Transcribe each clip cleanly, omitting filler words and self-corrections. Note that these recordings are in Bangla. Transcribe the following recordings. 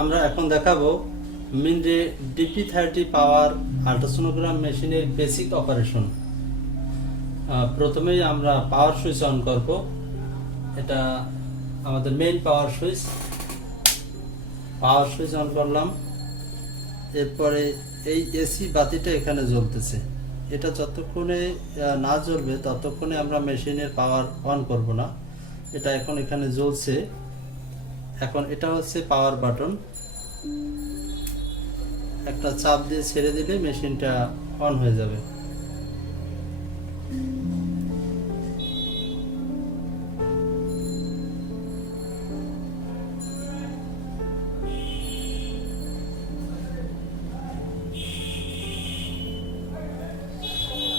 আমরা এখন দেখাবো মিনরে DP30 পাওয়ার আল্ট্রাসোনোগ্রাম মেশিনের বেসিক অপারেশন। প্রথমেই আমরা পাওয়ার সুইচ অন করব। এটা আমাদের মেইন পাওয়ার সুইচ অন করলাম। এরপরে এই এসি বাতিটা এখানে জ্বলতেছে, এটা যতক্ষণে না জ্বলবে ততক্ষণে আমরা মেশিনের পাওয়ার অন করব না। এটা এখন এখানে জ্বলছে। এখন এটা হচ্ছে পাওয়ার বাটন, একটা চাপ দিয়ে ছেড়ে দিলে মেশিনটা অন হয়ে যাবে।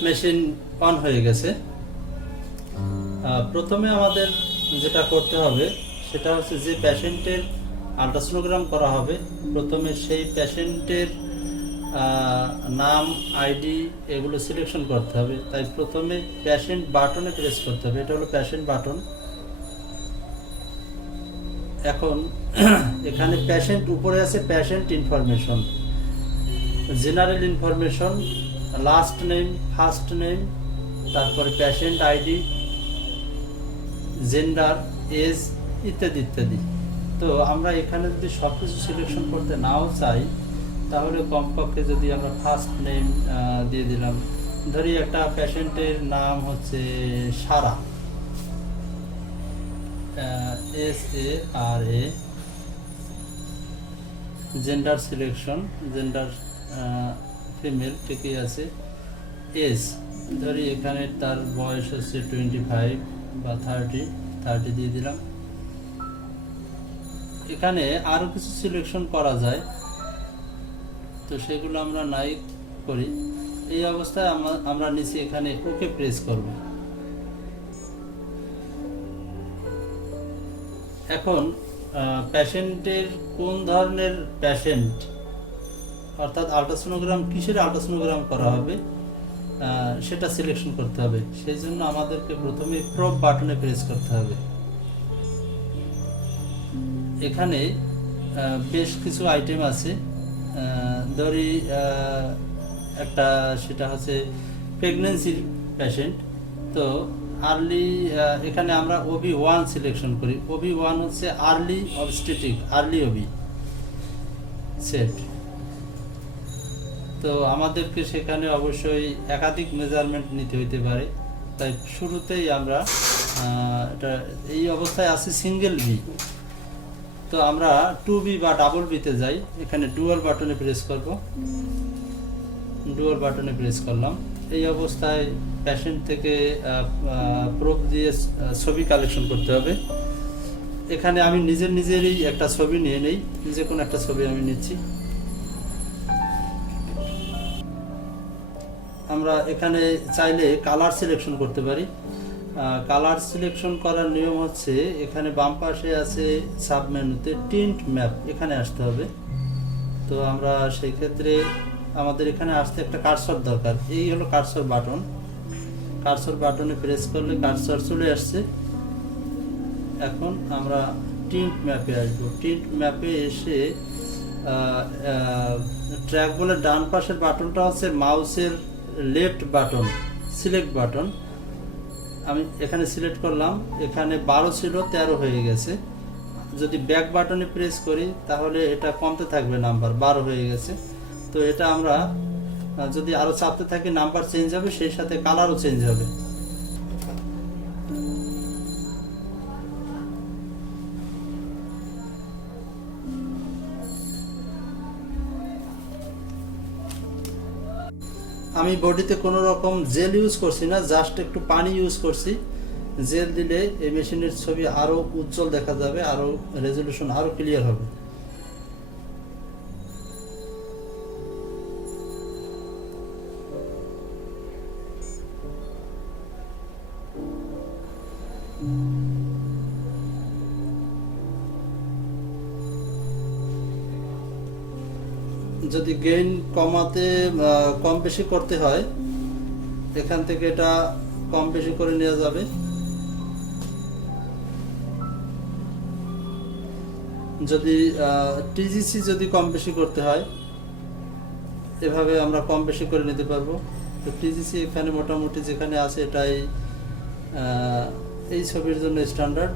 মেশিন অন হয়ে গেছে। প্রথমে আমাদের যেটা করতে হবে সেটা হচ্ছে যে পেশেন্টের আল্ট্রাসোনোগ্রাম করা হবে, প্রথমে সেই পেশেন্টের নাম, আইডি এগুলো সিলেকশন করতে হবে। তাই প্রথমে পেশেন্ট বাটনে প্রেস করতে হবে। এটা হলো পেশেন্ট বাটন। এখন এখানে পেশেন্ট উপরে আছে patient information, general information, last name, first name, তারপরে পেশেন্ট আইডি, জেন্ডার, এজ ইত্যাদি ইত্যাদি। তো আমরা এখানে যদি সব কিছু সিলেকশন করতে নাও চাই তাহলে কমপক্ষে যদি আমরা ফার্স্ট নেম দিয়ে দিলাম, ধরি একটা পেশেন্টের নাম হচ্ছে সারা, SARA, gender selection, gender female ঠিকই আছে। এজ ধরি এখানে তার বয়স হচ্ছে 25 বা 30 দিয়ে দিলাম। এখানে আরো কিছু সিলেকশন করা যায়, তো সেগুলো আমরা নাই করি। এই অবস্থায় আমরা নিচে এখানে ওকে প্রেস করব। এখন পেশেন্টের কোন ধরনের পেশেন্ট, অর্থাৎ আল্ট্রাসোনোগ্রাম কিসের আল্ট্রাসোনোগ্রাম করা হবে সেটা সিলেকশন করতে হবে। সেই জন্য আমাদেরকে প্রথমে প্রব বাটনে প্রেস করতে হবে। এখানে বেশ কিছু আইটেম আছে। ধরি একটা, সেটা হচ্ছে প্রেগনেন্সির পেশেন্ট। তো আর্লি, এখানে আমরা OB1 সিলেকশন করি। OB1 হচ্ছে early obstetric, early OB set. তো আমাদেরকে সেখানে অবশ্যই একাধিক মেজারমেন্ট নিতে হইতে পারে, তাই শুরুতেই আমরা এটা এই অবস্থায় আছে সিঙ্গেল বি। তো আমরা 2B বা ডাবল বিতে যাই। এখানে ডুয়াল বাটনে প্রেস করব। ডুয়াল বাটনে প্রেস করলাম। এই অবস্থায় পেশেন্ট থেকে প্রোব দিয়ে ছবি কালেকশন করতে হবে। এখানে আমি নিজেরই একটা ছবি নিয়ে নেই, যে কোনো একটা ছবি আমি নিচ্ছি। আমরা এখানে চাইলে কালার সিলেকশন করতে পারি। কালার সিলেকশন করার নিয়ম হচ্ছে, এখানে বাম পাশে আছে সাব মেনুতে টিন্ট ম্যাপ, এখানে আসতে হবে। তো আমরা সেই ক্ষেত্রে আমাদের এখানে আসতে একটা কার্সর দরকার। এই হলো কার্সর বাটন। কার্সর বাটনে প্রেস করলে কার্সর চলে আসছে। এখন আমরা টিন্ট ম্যাপে আসবো। টিন্ট ম্যাপে এসে ট্র্যাক বলে ডান পাশের বাটনটা হচ্ছে মাউসের লেফট বাটন, সিলেক্ট বাটন। আমি এখানে সিলেক্ট করলাম। এখানে 12 ছিল, 13 হয়ে গেছে। যদি ব্যাক বাটনে প্রেস করি তাহলে এটা কমতে থাকবে, নাম্বার 12 হয়ে গেছে। তো এটা আমরা যদি আরো চাপতে থাকি নাম্বার চেঞ্জ হবে, সেই সাথে কালারও চেঞ্জ হবে। আমি বডিতে কোনো রকম জেল ইউজ করছি না, জাস্ট একটু পানি ইউজ করছি। জেল দিলে এই মেশিনের ছবি আরো উজ্জ্বল দেখা যাবে, আরো রেজলিউশন আরো ক্লিয়ার হবে। যদি গেইন কমাতে কম বেশি করতে হয়, এখান থেকে এটা কম বেশি করে নেওয়া যাবে। যদি টিজিসি যদি কম বেশি করতে হয় এভাবে আমরা কম বেশি করে নিতে পারবো। তো টিজিসি এখানে মোটামুটি যেখানে আছে এটাই এই ছবির জন্য স্ট্যান্ডার্ড।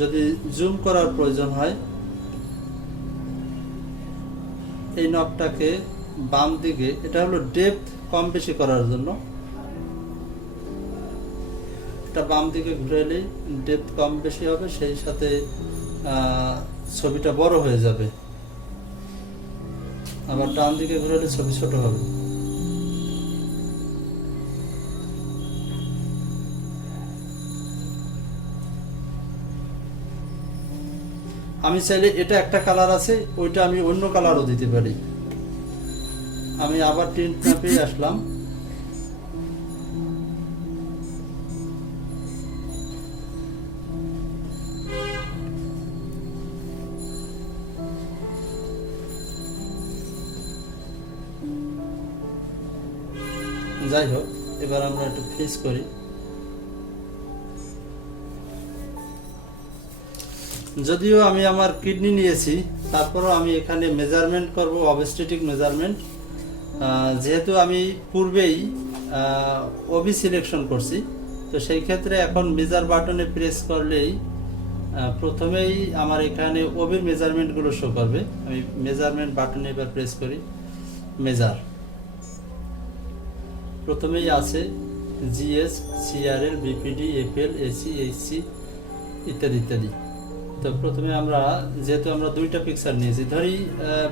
যদি জুম করার প্রয়োজন হয় এই নবটাকে বাম দিকে, এটা হলো ডেপথ কম বেশি করার জন্য, এটা বাম দিকে ঘুরে এলেই ডেপথ কম বেশি হবে, সেই সাথে ছবিটা বড় হয়ে যাবে। আবার ডান দিকে ঘুরে এলে ছবি ছোট হবে। আমি চাইলে এটা একটা কালার আছে, ওইটা আমি অন্য কালারও দিতে পারি। আমি আবার টিন্ট ম্যাপে আসলাম, যাই হোক এবার আমরা একটু ফ্রিজ করি। যদিও আমি আমার কিডনি নিয়েছি, তারপরও আমি এখানে মেজারমেন্ট করব, অবস্টেটিক মেজারমেন্ট। যেহেতু আমি পূর্বেই ওবি সিলেকশন করছি, তো সেই ক্ষেত্রে এখন মেজার বাটনে প্রেস করলেই প্রথমেই আমার এখানে ওবির মেজারমেন্টগুলো শো করবে। আমি মেজারমেন্ট বাটনে এবার প্রেস করি। মেজার প্রথমেই আছে GS, CRL, BPD, FL, AC, HC ইত্যাদি ইত্যাদি। তো প্রথমে আমরা যেহেতু আমরা দুইটা পিকচার নিয়েছি, ধরি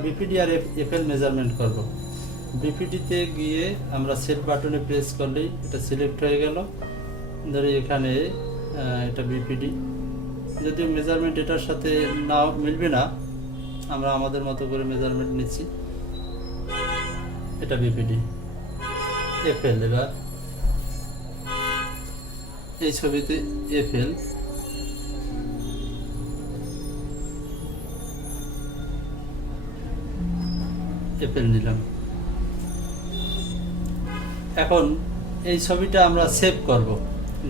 বিপিডি আর এফএল মেজারমেন্ট করব। বিপিডিতে গিয়ে আমরা সেট বাটনে প্রেস করলেই এটা সিলেক্ট হয়ে গেল। ধরি এখানে এটা বিপিডি, যদিও মেজারমেন্ট এটার সাথে না মিলবে না, আমরা আমাদের মতো করে মেজারমেন্ট নিচ্ছি। এটা বিপিডি। এফএল, এবার এই ছবিতে এফএল, এফএল নিলাম। এখন এই ছবিটা আমরা সেভ করব।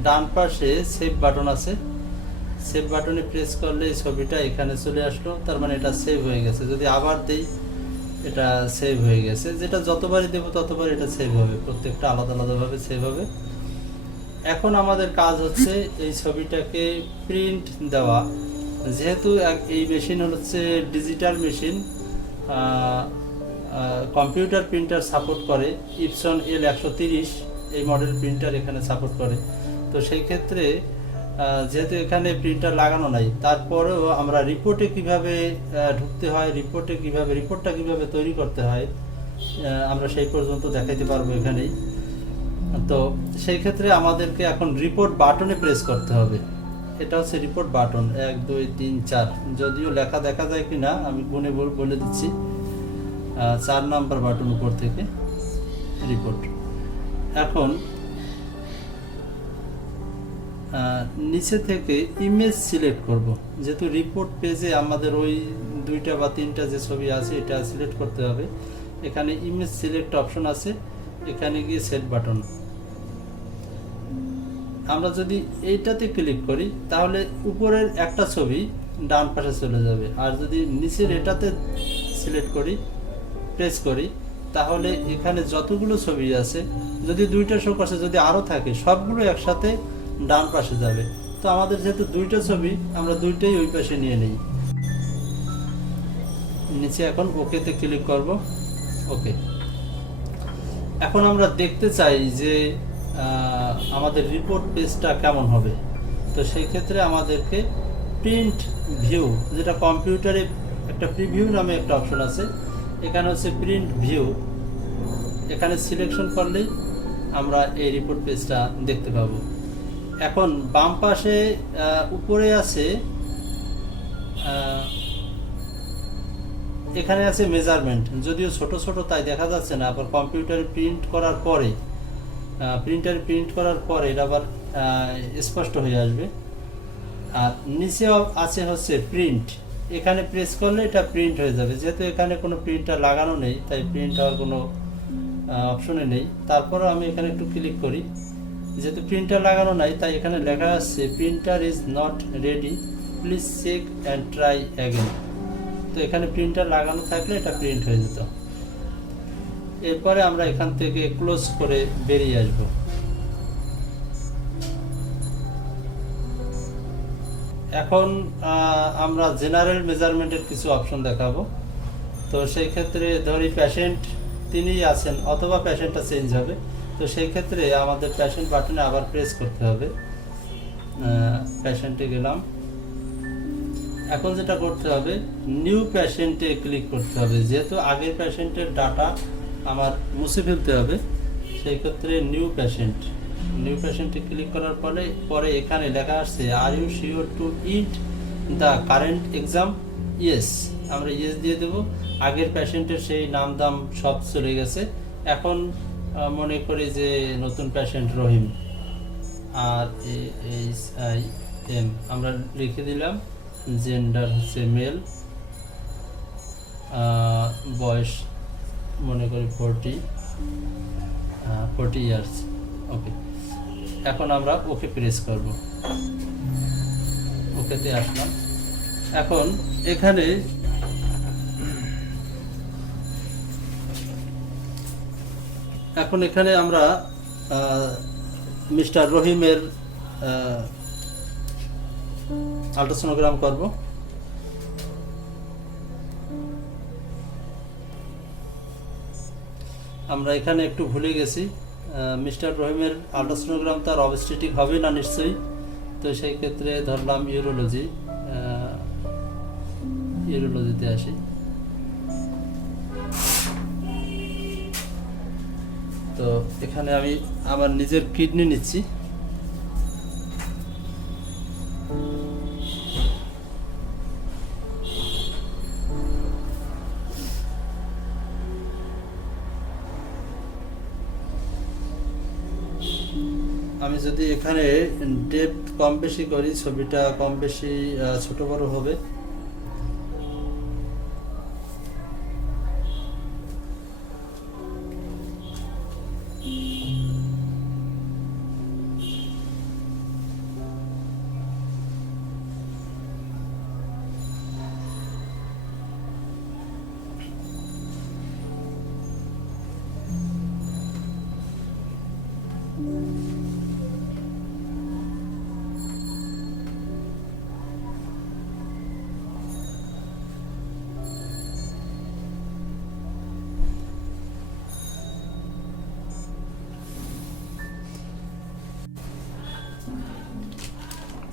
ডান পাশে সেভ বাটন আছে, সেভ বাটনে প্রেস করলে এই ছবিটা এখানে চলে আসলো, তার মানে এটা সেভ হয়ে গেছে। যদি আবার দেই এটা সেভ হয়ে গেছে। যেটা যতবারই দেব ততবার এটা সেভ হবে, প্রত্যেকটা আলাদা আলাদাভাবে সেভ হবে। এখন আমাদের কাজ হচ্ছে এই ছবিটাকে প্রিন্ট দেওয়া। যেহেতু এই মেশিন হচ্ছে digital machine, computer printer support করে, ইপসন L130 এই মডেল প্রিন্টার এখানে সাপোর্ট করে। তো সেই ক্ষেত্রে যেহেতু এখানে প্রিন্টার লাগানো নাই, তারপরেও আমরা রিপোর্টে কিভাবে ঢুকতে হয়, রিপোর্টটা কিভাবে তৈরি করতে হয় আমরা সেই পর্যন্ত দেখাইতে পারবো এখানেই। তো সেই ক্ষেত্রে আমাদেরকে এখন রিপোর্ট বাটনে প্রেস করতে হবে। এটা হচ্ছে রিপোর্ট বাটন 1 2 3 4, যদিও লেখা দেখা যায় কিনা আমি গুনে বলে দিচ্ছি। 4 নাম্বার বাটন উপর থেকে রিপোর্ট। এখন নিচে থেকে ইমেজ সিলেক্ট করব। যেহেতু রিপোর্ট পেজে আমাদের ওই 2টা বা 3টা যে ছবি আছে এটা সিলেক্ট করতে হবে। এখানে ইমেজ সিলেক্ট অপশন আছে, এখানে গিয়ে সেট বাটন। আমরা যদি এইটাতে ক্লিক করি তাহলে উপরের একটা ছবি ডান পাশে চলে যাবে, আর যদি নিচের এটাতে সিলেক্ট করি, প্রেস করি, তাহলে এখানে যতগুলো ছবি আছে, যদি 2টা শো করছে, যদি আরও থাকে, সবগুলো একসাথে ডান পাশে যাবে। তো আমাদের যেহেতু 2টা ছবি, আমরা 2টাই ওই পাশে নিয়ে নিই। নিচে এখন ওকেতে ক্লিক করব। ওকে। এখন আমরা দেখতে চাই যে আমাদের রিপোর্ট পেজটা কেমন হবে। তো সেই ক্ষেত্রে আমাদেরকে প্রিন্ট ভিউ, যেটা কম্পিউটারে একটা প্রিভিউ নামে একটা অপশন আছে, এখানে হচ্ছে প্রিন্ট ভিউ, এখানে সিলেকশন করলেই আমরা এই রিপোর্ট পেজটা দেখতে পাবো। এখন বাম পাশে উপরে আছে, এখানে আছে মেজারমেন্ট, যদিও ছোট ছোট তাই দেখা যাচ্ছে না। আবার কম্পিউটারে প্রিন্ট করার পরে, প্রিন্টারে প্রিন্ট করার পরে এটা আবার স্পষ্ট হয়ে আসবে। আর নিচে আছে হচ্ছে প্রিন্ট, এখানে প্রেস করলে এটা প্রিন্ট হয়ে যাবে। যেহেতু এখানে কোনো প্রিন্টার লাগানো নেই, তাই প্রিন্ট হওয়ার কোনো অপশনে নেই। তারপরেও আমি এখানে একটু ক্লিক করি, যেহেতু প্রিন্টার লাগানো নাই, তাই এখানে লেখা আছে printer is not ready, please check and try again. তো এখানে প্রিন্টার লাগানো থাকলে এটা প্রিন্ট হয়ে যেত। এরপরে আমরা এখান থেকে ক্লোজ করে বেরিয়ে আসব। এখন আমরা জেনারেল মেজারমেন্টের কিছু অপশন দেখাবো। তো সেই ক্ষেত্রে ধরি পেশেন্ট তিনিই আছেন, অথবা পেশেন্টটা চেঞ্জ হবে। তো সেই ক্ষেত্রে আমাদের পেশেন্ট বাটনে আবার প্রেস করতে হবে। পেশেন্টে গেলাম। এখন যেটা করতে হবে, নিউ পেশেন্টে ক্লিক করতে হবে। যেহেতু আগের পেশেন্টের ডাটা আমার মুছে ফেলতে হবে, সেই ক্ষেত্রে নিউ পেশেন্টে ক্লিক করার পরে এখানে লেখা আসছে are you sure to it the current exam? Yes, আমরা ইয়েস দিয়ে দেব। আগের পেশেন্টের সেই নাম দাম সব চলে গেছে। এখন মনে করি যে নতুন পেশেন্ট রহিম, RAHIM আমরা লিখে দিলাম। জেন্ডার হচ্ছে মেল, বয়স মনে করি 40 ইয়ার্স। ওকে, এখন আমরা ওকে প্রেস করব। ওকেতে আসলাম। এখন এখানে আমরা মিস্টার রহিমের আল্ট্রাসোনোগ্রাম করব। আমরা এখানে একটু ভুলে গেছি, মিস্টার রহিমের আল্ট্রাসোনোগ্রাম তার অবস্টেটিক হবে না নিশ্চয়ই। তো সেই ক্ষেত্রে ধরলাম ইউরোলজিতে আসি। তো এখানে আমি আমার নিজের কিডনি নিচ্ছি। আমি যদি এখানে ডেপথ কম বেশি করি, ছবিটা কম বেশি ছোট বড় হবে।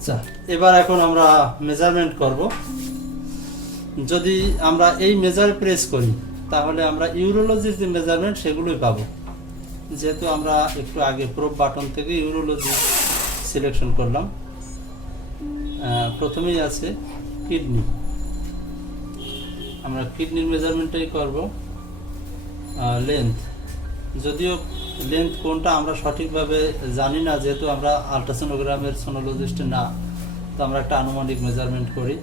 আচ্ছা, এবার এখন আমরা মেজারমেন্ট করব। যদি আমরা এই মেজার প্রেস করি, তাহলে আমরা ইউরোলজির যে মেজারমেন্ট সেগুলোই পাবো। যেহেতু আমরা একটু আগে প্রোব বাটন থেকে ইউরোলজি সিলেকশন করলাম। প্রথমেই আছে কিডনি, আমরা কিডনির মেজারমেন্টটাই করব। লেন্থ, যদিও লেন্থ কোনটা আমরা সঠিকভাবে জানি না, যেহেতু আমরা আল্ট্রাসোনোগ্রামের সোনোলজিস্ট না, তো আমরা একটা আনুমানিক মেজারমেন্ট করি।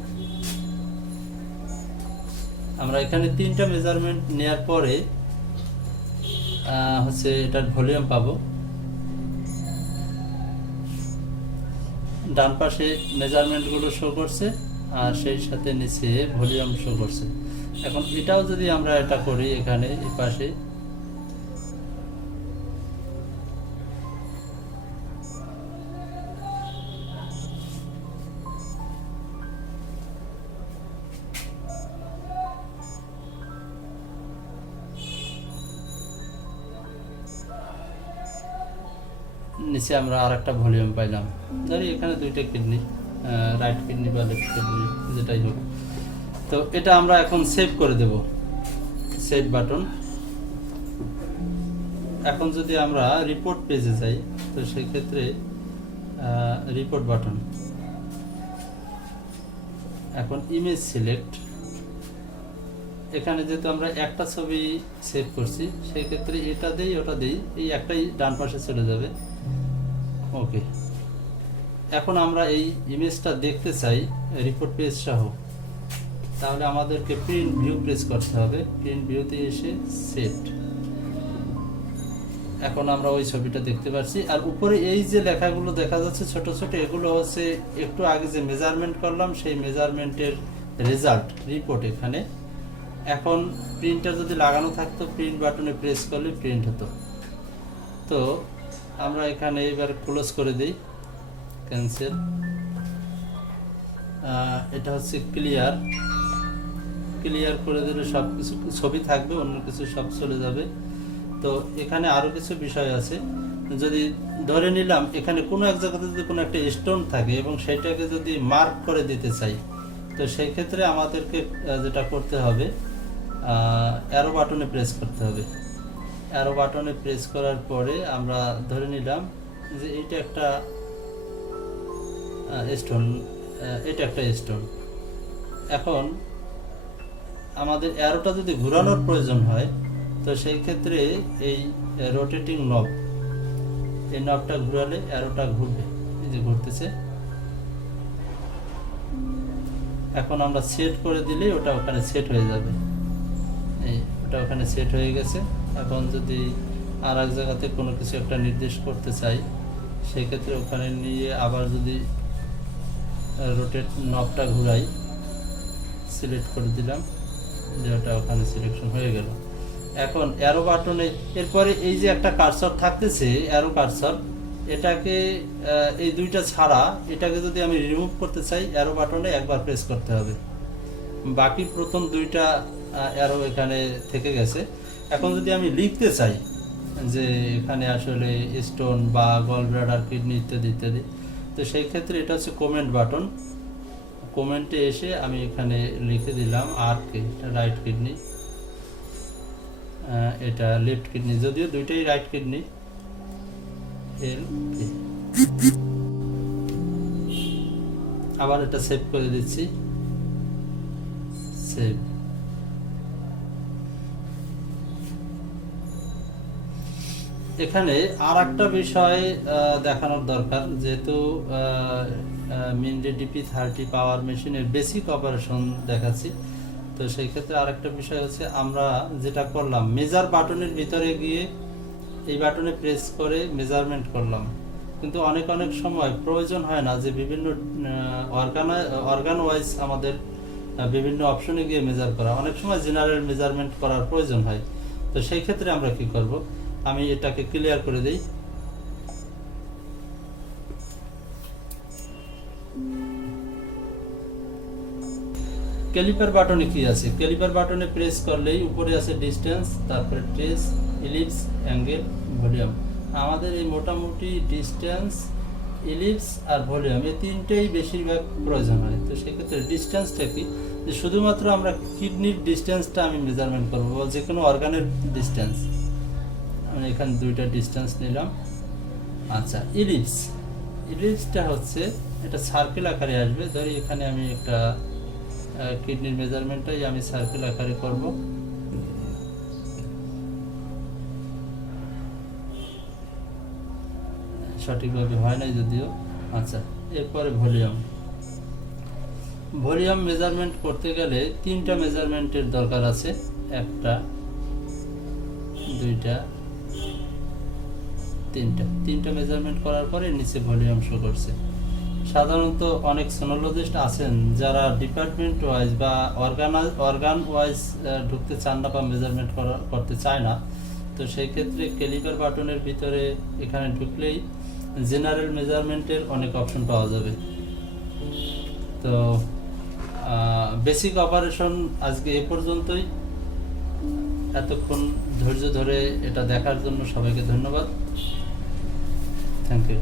আমরা এখানে 3টা মেজারমেন্ট নেওয়ার পরে হচ্ছে এটার ভলিউম পাবো। ডান পাশে মেজারমেন্টগুলো শো করছে, আর সেই সাথে নিচে ভলিউম শো করছে। এখন এটাও যদি আমরা এটা করি, এখানে এই পাশে নিচে আমরা আর একটা ভলিউম পাইলাম। ধরি এখানে 2টা কিডনি, রাইট কিডনি বা লেফট কিডনি যেটাই হোক। তো এটা আমরা এখন সেভ করে দেব, সেভ বাটন। এখন যদি আমরা রিপোর্ট পেজে যাই, তো সেক্ষেত্রে রিপোর্ট বাটন, এখন ইমেজ সিলেক্ট। এখানে যেহেতু আমরা একটা ছবি সেভ করছি, সেই ক্ষেত্রে এটা দেই ওটা দেই, এই একটাই ডান পাশে চলে যাবে। ওকে, এখন আমরা এই ইমেজটা দেখতে চাই রিপোর্ট পেজ সহ। তাহলে আমাদেরকে প্রিন্ট ভিউ প্রেস করতে হবে। প্রিন্ট ভিউতে এসে সেট। এখন আমরা ওই ছবিটা দেখতে পাচ্ছি। আর উপরে এই যে লেখাগুলো দেখা যাচ্ছে ছোট ছোট, এগুলো হচ্ছে একটু আগে যে মেজারমেন্ট করলাম সেই মেজারমেন্টের রেজাল্ট রিপোর্ট এখানে। এখন প্রিন্টার যদি লাগানো থাকতো প্রিন্ট বাটনে প্রেস করলে প্রিন্ট হতো। তো আমরা এখানে এবার ক্লোজ করে দিই, ক্যান্সেল। এটা হচ্ছে ক্লিয়ার। ক্লিয়ার করে দিলে সব কিছু ছবি থাকবে, অন্য কিছু সব চলে যাবে। তো এখানে আরও কিছু বিষয় আছে। যদি ধরে নিলাম এখানে কোনো এক জায়গাতে যদি কোনো একটা স্টোন থাকে এবং সেটাকে যদি মার্ক করে দিতে চাই, তো সেই ক্ষেত্রে আমাদেরকে যেটা করতে হবে, অ্যারো বাটনে প্রেস করতে হবে। অ্যারো বাটনে প্রেস করার পরে আমরা ধরে নিলাম যে এইটা একটা স্টোন, এটা একটা স্টোন। এখন আমাদের অ্যারোটা যদি ঘোরানোর প্রয়োজন হয়, তো সেই ক্ষেত্রে এই রোটেটিং নব, এই নবটা ঘোরালে অ্যারোটা ঘুরবে। এই যে ঘুরতেছে। এখন আমরা সেট করে দিলেই ওটা ওখানে সেট হয়ে যাবে। এই ওটা ওখানে সেট হয়ে গেছে। এখন যদি আর এক জায়গাতে কোনো কিছু একটা নির্দেশ করতে চাই, সেক্ষেত্রে ওখানে নিয়ে আবার যদি রোটেট নবটা ঘুরাই, সিলেক্ট করে দিলাম, যে ওটা ওখানে সিলেকশন হয়ে গেল। এখন অ্যারো বাটনে এরপরে এই যে একটা কার্সর থাকতেছে, অ্যারো কার্সর, এটাকে এই দুইটা ছাড়া এটাকে যদি আমি রিমুভ করতে চাই, অ্যারো বাটনে একবার প্রেস করতে হবে। বাকি প্রথম দুইটা অ্যারো এখানে থেকে গেছে। এখন যদি আমি লিখতে চাই যে এখানে আসলে স্টোন বা গল ব্লাডার, কিডনি ইত্যাদি ইত্যাদি, তো সেই ক্ষেত্রে এটা হচ্ছে কমেন্ট বাটন। কমেন্টে এসে আমি এখানে লিখে দিলাম আরকে, রাইট কিডনি, এটা লেফট কিডনি, যদিও দুইটাই রাইট কিডনি। আবার এটা সেভ করে দিচ্ছি, সেভ। এখানে আর একটা বিষয় দেখানোর দরকার, যেহেতু মিনডে DP30 পাওয়ার মেশিনের বেসিক অপারেশন দেখাচ্ছি, তো সেই ক্ষেত্রে আরেকটা বিষয় হচ্ছে আমরা যেটা করলাম, মেজার বাটনের ভিতরে গিয়ে এই বাটনে প্রেস করে মেজারমেন্ট করলাম, কিন্তু অনেক সময় প্রয়োজন হয় না যে বিভিন্ন অর্গান ওয়াইজ আমাদের বিভিন্ন অপশনে গিয়ে মেজার করা। অনেক সময় জেনারেল মেজারমেন্ট করার প্রয়োজন হয়। তো সেই ক্ষেত্রে আমরা কি করব, আমি এটাকে ক্লিয়ার করে দিই। ক্যালিপার বাটনে কি আছে? ক্যালিপার বাটনে প্রেস করলেই উপরে আছে ডিসটেন্স, তারপরে ট্রেস, ইলিপস, অ্যাঙ্গেল, ভলিউম। আমাদের এই মোটামুটি ডিসটেন্স, ইলিপস আর ভলিউম, এই তিনটেই বেশিরভাগ প্রয়োজন হয়। তো সেক্ষেত্রে ডিসটেন্সটা কি, যে শুধুমাত্র আমরা কিডনির ডিসটেন্সটা আমি মেজারমেন্ট করবো, বা যে কোনো অর্গানের ডিসটেন্স। আমি এখানে দুইটা ডিসটেন্স নিলাম। আচ্ছা, ইলিপসটা হচ্ছে এটা সার্কেল আকারে আসবে। ধরি এখানে আমি একটা কিডনির মেজারমেন্টটাই আমি সার্কেল আকারে করব। সঠিকভাবে হয় নাই যদিও। আচ্ছা, এরপরে ভলিউম মেজারমেন্ট করতে গেলে তিনটা মেজারমেন্টের দরকার আছে, একটা, দুইটা, তিনটা মেজারমেন্ট করার পরে নিচে ভলিউম শো করছে। সাধারণত অনেক সোনোলজিস্ট আছেন যারা ডিপার্টমেন্ট ওয়াইজ বা অর্গান ওয়াইজ ঢুকতে চান না বা মেজারমেন্ট করতে চায় না। তো সেই ক্ষেত্রে ক্যালিপার বাটনের ভিতরে এখানে ঢুকলেই জেনারেল মেজারমেন্টের অনেক অপশন পাওয়া যাবে। তো বেসিক অপারেশন আজকে এ পর্যন্তই। এতক্ষণ ধৈর্য ধরে এটা দেখার জন্য সবাইকে ধন্যবাদ। Thank you.